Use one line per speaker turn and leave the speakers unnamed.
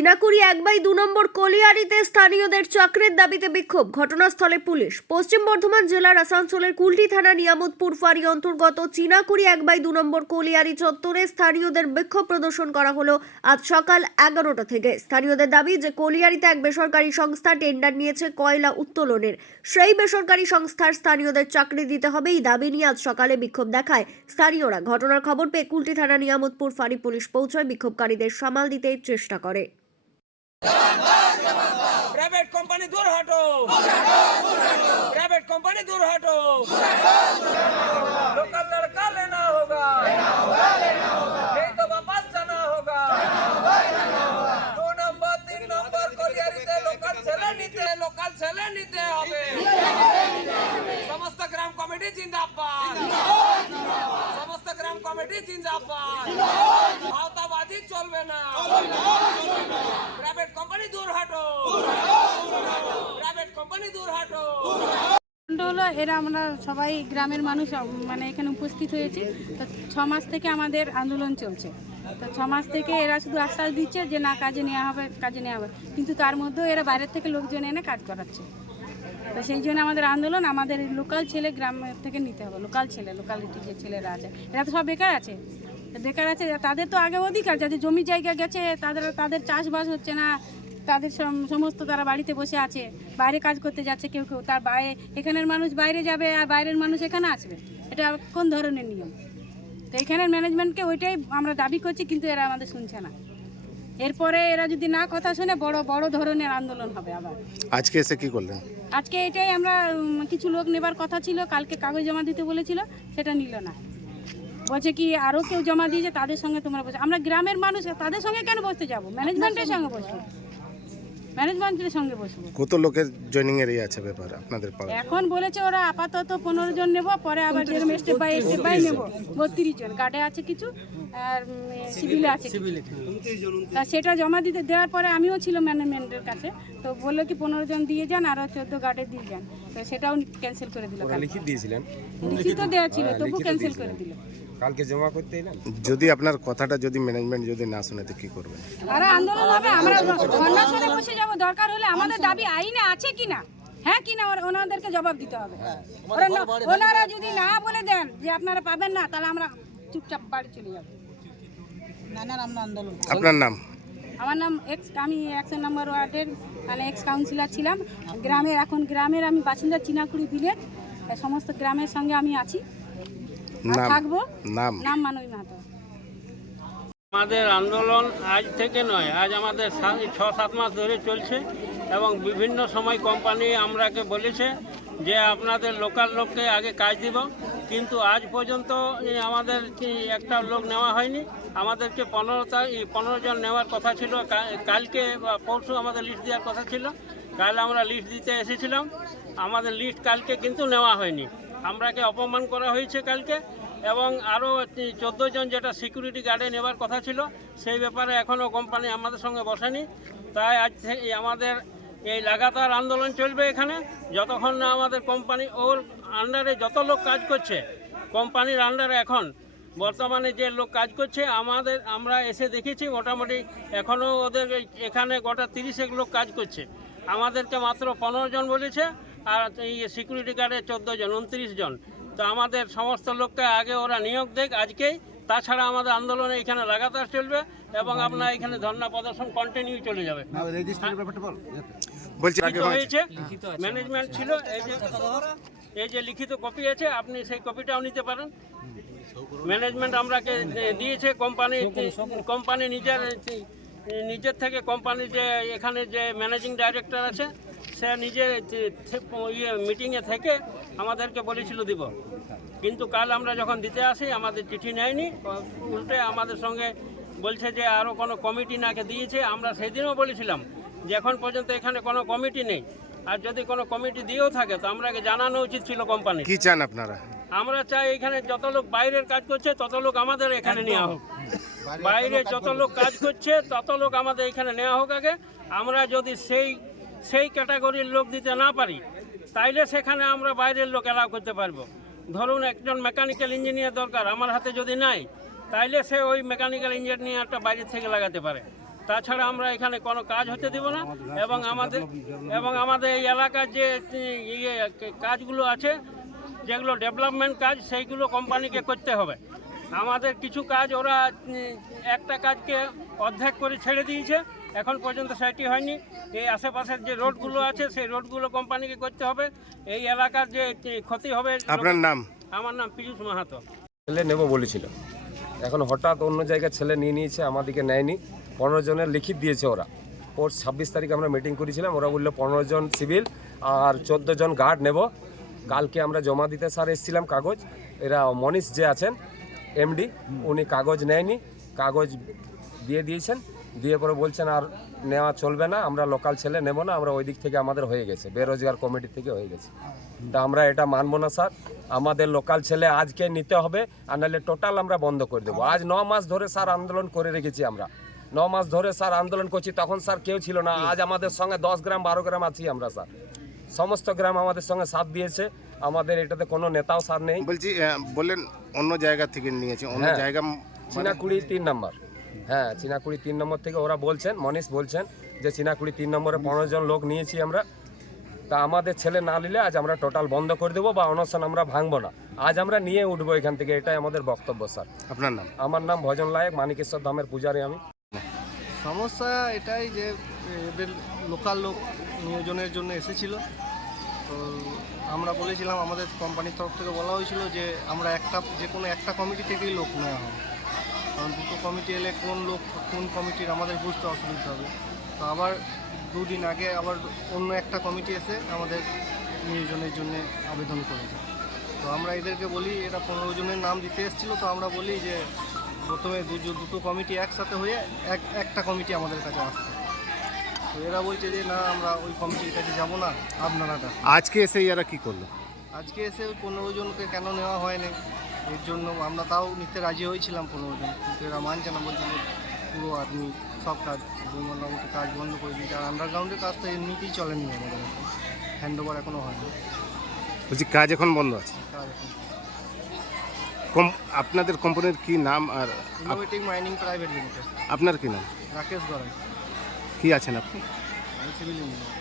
চিনাকুড়ি এক বাই দু নম্বর কলিয়ারিতে স্থানীয়দের চাকরির দাবিতে বিক্ষোভ। ঘটনাস্থলে পুলিশ। পশ্চিম বর্ধমান জেলার আসানসোলের কুলটি থানা নিয়ামতপুর ফাঁড়ি অন্তর্গত চিনাকুড়ি এক বাই দু নম্বর কলিয়ারি চত্বরে স্থানীয়দের বিক্ষোভ প্রদর্শন করা হলো আজ সকাল এগারোটা থেকে। স্থানীয়দের দাবি যে কলিয়ারিতে এক বেসরকারি সংস্থা টেন্ডার নিয়েছে কয়লা উত্তোলনের। সেই বেসরকারি সংস্থার স্থানীয়দের চাকরি দিতে হবে এই দাবি নিয়ে আজ সকালে বিক্ষোভ দেখায় স্থানীয়রা। ঘটনার খবর পেয়ে কুলটি থানা নিয়ামতপুর ফাঁড়ি পুলিশ পৌঁছায় বিক্ষোভকারীদের সামাল দিতে চেষ্টা করে।
প্রাইভেট কোম্পানি দূর হটো প্রাইভেট কোম্পানি দূর হটো লোকাল লড়কা লেনা হোগা नहीं तो वापस जाना होगा दो নম্বর তিন নম্বর কলিয়ারিতে লোকাল ছেলে নিতে লোকাল ছেলে নিতে হবে সমস্ত গ্রাম কমিটি জিন্দাবাদ সমস্ত গ্রাম কমিটি জিন্দাবাদ ভাওতাবাদী চলবে না
এরা আমরা সবাই গ্রামের মানুষ মানে এখানে উপস্থিত হয়েছি। তো ছ মাস থেকে আমাদের আন্দোলন চলছে। তো ছ মাস থেকে এরা শুধু আশ্বাস দিচ্ছে যে না, কাজে নেওয়া হবে, কাজে নেওয়া হবে। কিন্তু তার মধ্যেও এরা বাইরের থেকে লোকজন এনে কাজ করাচ্ছে। তো সেই জন্য আমাদের আন্দোলন, আমাদের লোকাল ছেলে গ্রাম থেকে নিতে হবে। লোকাল ছেলে লোকালিটি যে ছেলেরা আছে। এরা তো সব বেকার আছে। বেকার আছে, তাদের তো আগে অধিকার, যাদের জমি জায়গা গেছে, তাদের তাদের চাষবাস হচ্ছে না। তাদের সম- সমস্ত তারা বাড়িতে বসে আছে বাইরে কাজ করতে যাচ্ছে কেউ কেউ তার বাইরে এখানের মানুষ বাইরে যাবে আর বাইরের মানুষ এখানে আসবে। এটা কোন ধরনের নিয়ম? তো এখানের ম্যানেজমেন্টকে ওইটাই আমরা দাবি করছি কিন্তু এরা আমাদের শুনছে না। এরপরে এরা যদি না কথা শুনে বড় বড় ধরনের আন্দোলন হবে আবার।
আজকে এসে কি করলেন?
আজকে এটাই আমরা কিছু লোক নেবার কথা ছিল কালকে কাগজ জমা দিতে বলেছিল সেটা নিল না। বলছে কি আরও কেউ জমা দিয়েছে তাদের সঙ্গে তোমরা বসে আমরা গ্রামের মানুষ তাদের সঙ্গে কেন বসতে যাব? ম্যানেজমেন্টের সঙ্গে বসবো। ম্যানেজমেন্টের সঙ্গে বসবো।
কত লোকের জয়েনিং এর আছে ব্যাপার আপনাদের পাড়া
এখন বলেছে ওরা আপাতত পনেরো জন নেব পরে আবার যেরকম স্টেপ বাই স্টেপ বাই নেব বত্রিশ জন। গার্ডে আছে কিছু আর সিভিলে আছে। তা সেটা জমা দিতে দেওয়ার পরে আমিও ছিল ম্যানেজমেন্টের কাছে। তো বলল কি পনেরো জন দিয়ে যান আরও চোদ্দ গার্ডে দিয়ে যান। তো সেটাও ক্যান্সেল করে দিল কালকে।
লিখিত দিয়েছিলেন?
লিখিত দেওয়া ছিল তবু ক্যান্সেল করে দিল।
কালকে জমা করতে এলেন
যদি আপনার কথাটা যদি ম্যানেজমেন্ট যদি না শুনে তো কি করবেন?
আরে আন্দোলন হবে আমরা ধর্নাসনে বসে যাব দরকার হলে আমাদের দাবি আইনে আছে কি না হ্যাঁ কি না ওনাদেরকে জবাব দিতে হবে। ওনারা যদি না বলে দেন যে আপনারা পাবেন না তাহলে আমরা চুপচাপ বাড়ি চলে যাব।
আপনার নাম?
আমার নাম এক্স আমি একশো নম্বর ওয়ার্ডের মানে এক্স কাউন্সিলর ছিলাম। গ্রামের এখন গ্রামের আমি বাসিন্দা চিনাকুড়ি ভিলেজ সমস্ত গ্রামের সঙ্গে আমি আছি। আর থাকব?
নাম।
নাম মানবী মাহাতো।
আমাদের আন্দোলন আজ থেকে নয় আজ আমাদের ছ সাত মাস ধরে চলছে এবং বিভিন্ন সময় কোম্পানি আমরাকে বলেছে যে আপনাদের লোকাল লোককে আগে কাজ দিব কিন্তু আজ পর্যন্ত আমাদের একটা লোক নেওয়া হয়নি। আমাদেরকে পনেরো পনেরো জন নেওয়ার কথা ছিল কালকে বা পরশু আমাদের লিস্ট দেওয়ার কথা ছিল। কাল আমরা লিস্ট দিতে এসেছিলাম। আমাদের লিস্ট কালকে কিন্তু নেওয়া হয়নি। আমরাকে অপমান করা হয়েছে কালকে, এবং আরও চোদ্দ জন যেটা সিকিউরিটি গার্ডে নেবার কথা ছিল, সেই ব্যাপারে এখনও কোম্পানি আমাদের সঙ্গে বসেনি। তাই আজ আমাদের এই লাগাতার আন্দোলন চলবে এখানে। যতক্ষণ না আমাদের কোম্পানি ওর আন্ডারে যত লোক কাজ করছে কোম্পানির আন্ডারে এখন, বর্তমানে যে লোক কাজ করছে, আমাদের, আমরা এসে দেখেছি মোটামুটি এখনও ওদের এখানে গোটা তিরিশেক লোক কাজ করছে। আমাদেরকে মাত্র পনেরো জন বলেছে আর এই সিকিউরিটি গার্ডে চোদ্দ জন উনত্রিশ জন। তো আমাদের সমস্ত লোককে আগে ওরা নিয়োগ দেখ আজকেই তাছাড়া আমাদের আন্দোলন এখানে লাগাতার চলবে এবং আপনার এখানে ধর্ণা প্রদর্শন কন্টিনিউ চলে যাবে।
বলছি
হয়েছে ম্যানেজমেন্ট ছিল এই যে এই যে লিখিত কপি আছে আপনি সেই কপিটাও নিতে পারেন। ম্যানেজমেন্ট আমরাকে দিয়েছে কোম্পানি কোম্পানি নিজের নিজের থেকে কোম্পানি যে এখানে যে ম্যানেজিং ডাইরেক্টর আছে সে নিজে ইয়ে মিটিংয়ে থেকে আমাদেরকে বলেছিল দিব। কিন্তু কাল আমরা যখন দিতে আসি আমাদের চিঠি নেয়নি। উল্টে আমাদের সঙ্গে বলছে যে আরও কোনো কমিটি নাকে দিয়েছে। আমরা সেদিনও বলেছিলাম যে এখন পর্যন্ত এখানে কোনো কমিটি নেই। আর যদি কোনো কমিটি দিয়েও থাকে তো আমরাকে জানানো উচিত ছিল কোম্পানি
কি চান আপনারা?
আমরা চাই এখানে যত লোক বাইরের কাজ করছে তত লোক আমাদের এখানে নেওয়া হোক। বাইরে যত লোক কাজ করছে তত লোক আমাদের এখানে নেওয়া হোক আগে। আমরা যদি সেই সেই ক্যাটাগরির লোক দিতে না পারি, তাইলে সেখানে আমরা বাইরের লোক অ্যালাউ করতে পারব। ধরুন একজন মেকানিক্যাল ইঞ্জিনিয়ার দরকার, আমার হাতে যদি নাই, তাইলে সে ওই মেকানিক্যাল ইঞ্জিনিয়ারটা বাইরে থেকে লাগাতে পারে। তাছাড়া আমরা এখানে কোনো কাজ হতে দেব না, এবং আমাদের এবং আমাদের এই এলাকার যে ইয়ে কাজগুলো আছে, যেগুলো ডেভেলপমেন্ট কাজ, সেইগুলো কোম্পানিকে করতে হবে। আমাদের কিছু কাজ ওরা একটা কাজকে অর্ধেক করে ছেড়ে দিয়েছে এখন পর্যন্ত সেটি হয়নি। এই আশেপাশের যে রোডগুলো আছে সেই রোডগুলো কোম্পানিকে করতে হবে। এই এলাকার যে ক্ষতি হবে
আপনার নাম?
আমার নাম পীযূষ মাহাতো।
ছেলে নেব বলেছিল। এখন হঠাৎ অন্য জায়গায় ছেলে নিয়ে নিয়েছে আমাদেরকে নেয়নি। পনেরো জনের লিখিত দিয়েছে ওরা। ওর ছাব্বিশ তারিখে আমরা মিটিং করেছিলাম ওরা বলল পনেরো জন সিভিল আর চোদ্দ জন গার্ড নেব। কালকে আমরা জমা দিতে স্যার এসেছিলাম কাগজ। এরা মনীষ যে আছেন এমডি উনি কাগজ নেয়নি। কাগজ দিয়ে দিয়েছেন। দিয়ে পরে বলছেন আর নেওয়া চলবে না আমরা লোকাল ছেলে নেব না আমরা ওই দিক থেকে আমাদের হয়ে গেছে বেরোজগার কমিটি থেকে হয়ে গেছে। তা আমরা এটা মানবো না স্যার আমাদের লোকাল ছেলে আজকে নিতে হবে আর নাহলে টোটাল আমরা বন্ধ করে দেবো। আজ ন মাস ধরে স্যার আন্দোলন করে রেখেছি আমরা। ন মাস ধরে স্যার আন্দোলন করছি তখন স্যার কেউ ছিল না আজ আমাদের সঙ্গে দশ গ্রাম বারো গ্রাম আছি আমরা স্যার। সমস্ত গ্রাম আমাদের সঙ্গে সাথ দিয়েছে আমাদের এটাতে কোনো নেতাও স্যার নেই।
বলছি বললেন অন্য জায়গা থেকে নিয়েছে অন্য
হ্যাঁ।
জায়গা ম-
চিনাকুড়ি তিন নম্বর। হ্যাঁ চিনাকুড়ি তিন নম্বর থেকে ওরা বলছেন মনীষ বলছেন যে চিনাকুড়ি তিন নম্বরে পনেরো জন লোক নিয়েছি আমরা। তা আমাদের ছেলে না নিলে আজ আমরা টোটাল বন্ধ করে দেবো বা অনশন আমরা ভাঙবো না। আজ আমরা নিয়ে উঠবো এখান থেকে এটাই আমাদের বক্তব্য স্যার।
আপনার নাম?
আমার নাম ভজন লায়ক মানিকেশ্বর ধামের পূজারী আমি।
সমস্যা এটাই যে এদের লোকাল লোক নিয়োজনের জন্য এসেছিল। তো আমরা বলেছিলাম আমাদের কোম্পানির তরফ থেকে বলা হয়েছিল যে আমরা একটা যে কোনো একটা কমিটি থেকেই লোক নেওয়া হবে। কারণ দুটো কমিটি এলে কোন লোক কোন কমিটির আমাদের বুঝতে অসুবিধা হবে। তো আবার দুদিন আগে আবার অন্য একটা কমিটি এসে আমাদের নিয়োজনের জন্য আবেদন করেছে। তো আমরা এদেরকে বলি এরা পনেরো জনের নাম দিতে এসেছিল তো আমরা বলি যে প্রথমে দুটো দুটো কমিটি একসাথে হয়ে এক একটা কমিটি আমাদের কাছে আসতো তো এরা বলছে যে না আমরা ওই কমিটির কাছে যাব না আপনারা
আজকে এসে এরা কি করল?
আজকে এসে ওই পনেরো জনকে কেন নেওয়া হয়নি? এর জন্য আমরা তাও নিতে রাজি হয়েছিলাম পনেরো জন। কিন্তু এরা মানছে না বলছে যে পুরো আপনি সব কাজ মোটামুটি কাজ বন্ধ করে দিয়েছে। আর আন্ডারগ্রাউন্ডের কাজ তো এমনিতেই চলেনি আমাদের এখন। হ্যান্ড ওভার এখনও হয়নি।
বলছি কাজ এখন বন্ধ আছে?
কাজ এখন
কম আপনাদের কোম্পানির কি নাম আর
ইনোভেটিভ মাইনিং প্রাইভেট লিমিটেড
আপনার কি নাম?
রাকেশ গড়াই।
কি আছেন আপনি?
আমি সিভিল ইঞ্জিনিয়ার